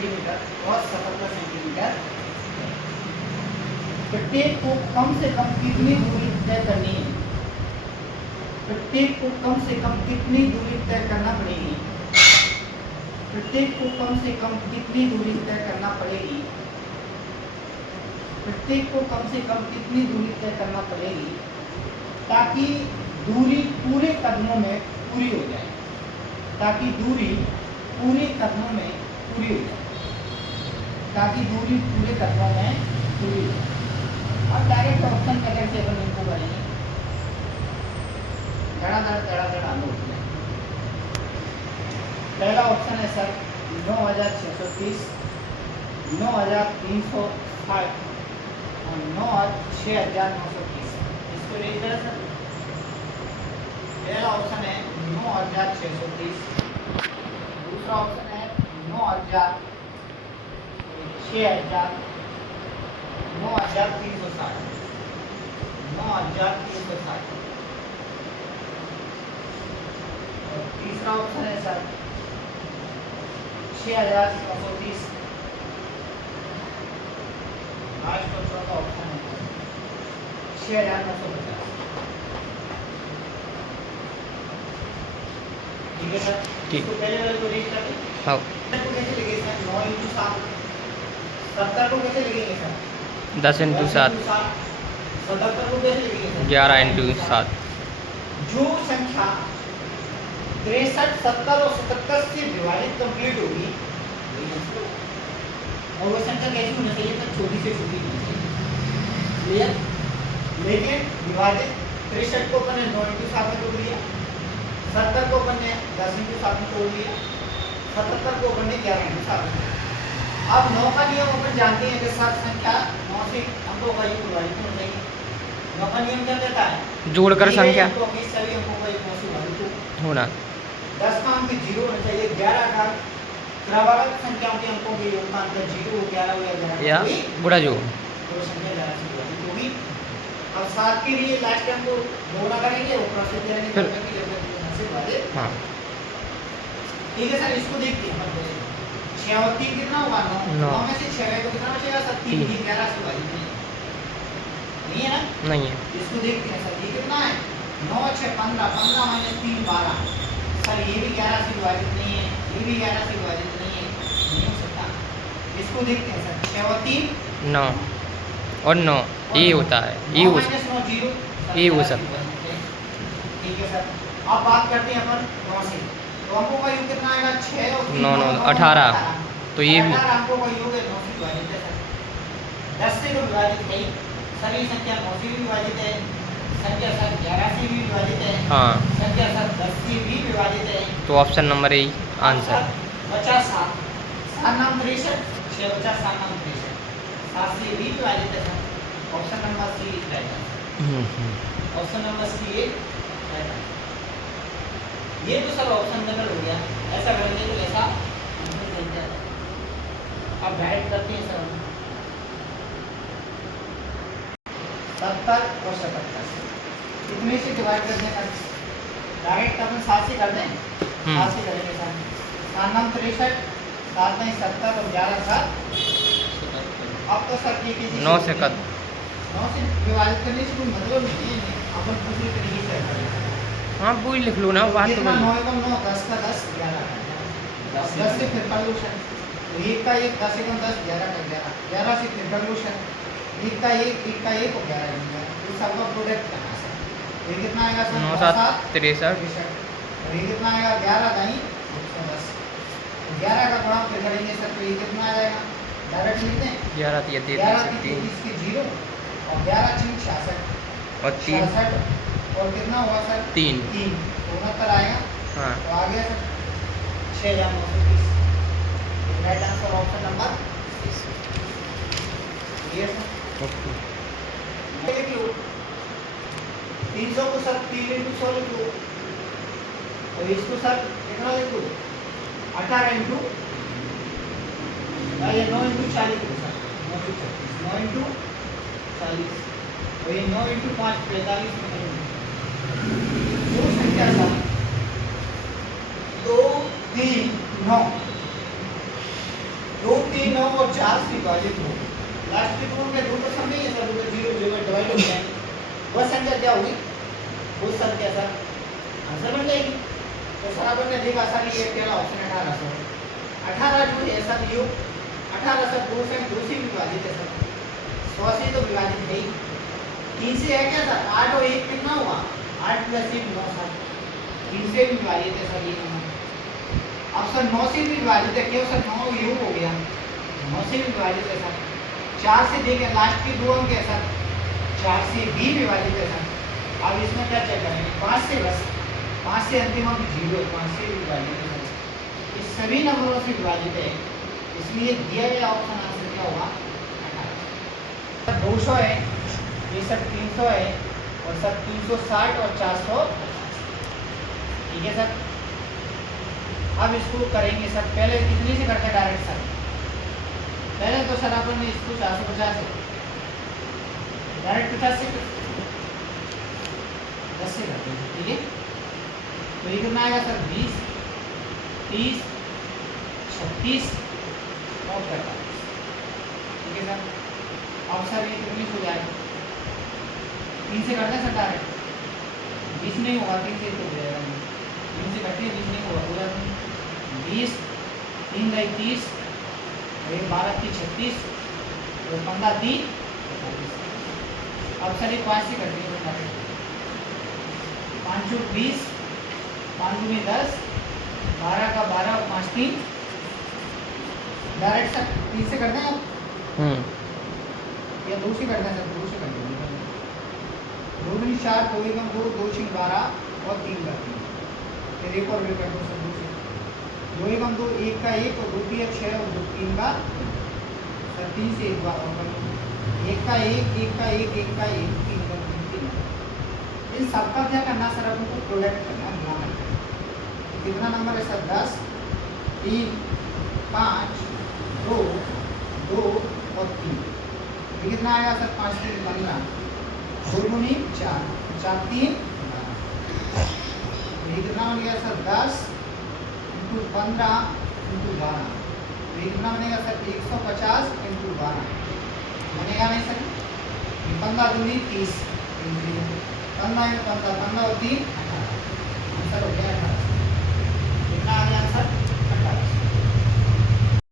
Centimetre और 77 centimetre. प्रत्येक को कम से कम कितनी दूरी तय करनी है? प्रत्येक को कम से कम कितनी दूरी तय करना पड़ेगी? प्रत्येक को कम से कम कितनी दूरी तय करना पड़ेगी? प्रत्येक को कम से कम कितनी दूरी तय करना पड़ेगी ताकि दूरी पूरे कदमों में पूरी हो जाए, ताकि दूरी पूरे कदमों में पूरी हो जाए, ताकि दूरी पूरे कदमों में पूरी हो जाए। अब डायरेक्ट ऑप्शन का कैसे अपन इनको करेंगे? धड़ाधड़ आलू होते हैं। पहला ऑप्शन है सर 9630, 9360 और 6930। इसको लिख दें सर। पहला ऑप्शन है 9630, दूसरा ऑप्शन है 9000, 6000, 9360, 9360 और तीसरा ऑप्शन है सर 6930। लास्ट और चौथा ऑप्शन है 6950। ठीक है सर। ठीक। इसको पहले वाले को रीड करते हैं। हाँ। को कैसे लिखेंगे सर? 9 × 7 70 को कैसे लिखेंगे सर? 10 × 7 77 को कैसे लिखेंगे सर? 11 × 7। जो संख्या 63, 70 और 77 से विभाजित कंप्लीट होगी और वो संख्या कैसी होनी चाहिए सर? छोटी से छोटी होनी चाहिए। क्लियर? लेकिन विभाजित 63 को अपन ने 9 × 7 में तोड़ लिया, 70 को अपन ने 10 × 7 में तोड़ लिया, 77 को अपन ने 11 × 7 में तोड़ लिया। अब 9 का नियम अपन जानते हैं कि सब संख्या 9 से अंकों का योग विभाजित होना चाहिए। 9 का नियम क्या कहता है? जोड़कर संख्या सभी अंकों का योग 9 से विभाजित होना। 10 का अंक 0 होना चाहिए। 11 का क्रमवार संख्याओं के अंकों के योग का अंतर 0 हो, 11 हो या 11 या गुणा जो तो संख्या 11 से विभाजित होगी। अब 7 के लिए लास्ट टाइम को गुणा करेंगे और प्रोसेस करेंगे फिर से विभाजित। हाँ ठीक है सर। इसको देखते हैं अपन। 6 और 3 कितना होगा? 9। 9 में से 6 गए तो कितना बचेगा सर? 3। 11 से विभाजित नहीं है ना? नहीं है। इसको देखते हैं सर। ये कितना है? 9 6 15, 15 - 3 12। सर ये भी 11 से विभाजित नहीं है, ये भी 11 से विभाजित नहीं है, नहीं हो सकता। इसको देखते हैं सर। 6 और 3 9 और 9 ये होता है, ये हो सकता 9 - 0 ये हो सकता है। ठीक है सर। अब बात करते हैं अपन 9 से। तो अंकों का योग कितना आएगा? 6 और 3 9 9 18। तो ये भी 18 अंकों का योग है 9 से विभाजित है सर। 10 से तो विभाजित है ही। सर ये संख्या 9 से भी विभाजित है, संख्या सर 11 से भी विभाजित है, हाँ। संख्या सर 10 से भी विभाजित है। तो ऑप्शन नंबर ए आंसर। बचा 7। 7 नाम 63, 6 बचा 7 नाम 63, 7 से भी विभाजित है सर। ऑप्शन नंबर सी रहेगा। ऑप्शन नंबर सी ये रहेगा। ये तो सर ऑप्शन नंबर हो गया। ऐसा करेंगे तो ऐसा आंसर बन जाएगा। अब डायरेक्ट करते हैं सर 70 और 77 कितने से डिवाइड कर देना? डायरेक्ट अपन 7 से कर दें। 7 से करेंगे सर। 7 नाम 63, 7 नहीं 70 और 11 7। अब तो सर ये किसी 9 से कद 9 से विभाजित करने से कोई मतलब नहीं है। अपन दूसरे तरीके से करेंगे। हाँ वो ही लिख लो ना, बात तो कितना? 9 एकम 9, 10 का 10, 11 का 10 से फिर कन्वर्शन। तो 1 का 1, 10 एकम 10, 11 का 11, 11 से फिर कन्वर्शन। 1 का 1, 1 का 1 और 11 का 11। तो सबका प्रोडक्ट करना है सर। ये कितना आएगा सर? 9 7 63। और ये कितना आएगा? 11 दाई 110। 11 का गुणा फिर करेंगे सर तो ये कितना आ जाएगा? डायरेक्ट लिखते हैं 11 3 33 के 0 और 11 3 66 और 3 66 और कितना हुआ सर? 3 3 69 आएगा। हाँ। तो आ गया sir 6930। Right answer option number ये सर। ओके। लिख लो 300 को सर 3 × 100 लिख लो और इसको सर कितना लिख लो? 18 × ये 9 × 40 लिखो सर। 9 × 36, 9 × 40 और ये 9 × 5 45 में जो संख्या सर 2 3 9 2 3 9 और 4 से विभाजित हो, लास्ट के दोनों के रूट समझे ये सब रूट 0 0 डिवाइड हो जाएंगे, वह संख्या क्या होगी, वो संख्या सर आंसर बन जाएगी। तो सर अपन ने देखा सर ये पहला ऑप्शन 1800 18 जो है सर यो 18 सर 2 से विभाजित है सर, 100 से तो विभाजित है ही, 3 से है क्या सर 8 और 1 कितना हुआ 8 प्लस 1 9 सर, 3 से विभाजित है सर ये नंबर। अब सर 9 से विभाजित है क्यों सर 9 यू हो गया, 9 से विभाजित है सर, 4 से देखें लास्ट के दो अंक है सर, 4 से भी विभाजित है सर। अब इसमें क्या चेक करेंगे 5 से, बस 5 से अंतिम अंक 0 है, 5 से विभाजित है सर, इस सभी नंबरों से विभाजित है, इसलिए दिया गया ऑप्शन आंसर क्या होगा 18। 200 है, ये सर 300 है और सर 360 और 400, ठीक है सर। अब इसको करेंगे सर, पहले कितने से करते हैं डायरेक्ट सर, पहले तो सर अपन ने इसको 450 है डायरेक्ट 50 से 10 से करते हैं, ठीक है। तो ये कितना आएगा सर 20 30 36 और 45, ठीक है सर। अब सर ये कितनी हो जाएगा 3 से करते हैं सर डायरेक्ट, 20 नहीं होगा 3 से तो हो जाएगा, 3 से करते हैं 20 नहीं होगा पूरा 20 3 × 30 और 12 × 36 और 15 3 45। अब सर ये 5 से करते हैं डायरेक्ट, 5 × 20 5 × 10 12 का 12 और 5 3 डायरेक्ट सर 3 से करते हैं आप या 2 से करते हैं सर, 2 से करते हैं, 2 दूनी 4 2 एकम 2 2 6 12 और 3 का 3, फिर एक और कर दो सर 2 से, 2 एकम 2 1 का 1 और 2 3 6 और 2 3 का सर 3 से एक बार और कर लो, 1 का 1 1 का 1 1 का 1 3 का 3 इन सबका क्या करना सर, अपन को प्रोडक्ट करना ध्यान रखना। कितना नंबर है सर 10 3 5 2 2 और 3, ये कितना आएगा सर 5 3 15 2 दूनी 4 4 3 12, ये कितना बन गया सर 10 × 15 × 12, ये कितना बनेगा सर 150 × 12 बनेगा नहीं सर, 15 दूनी 30 15 × 15 15 और 3 18, आंसर हो गया 18। कितना आ गया आंसर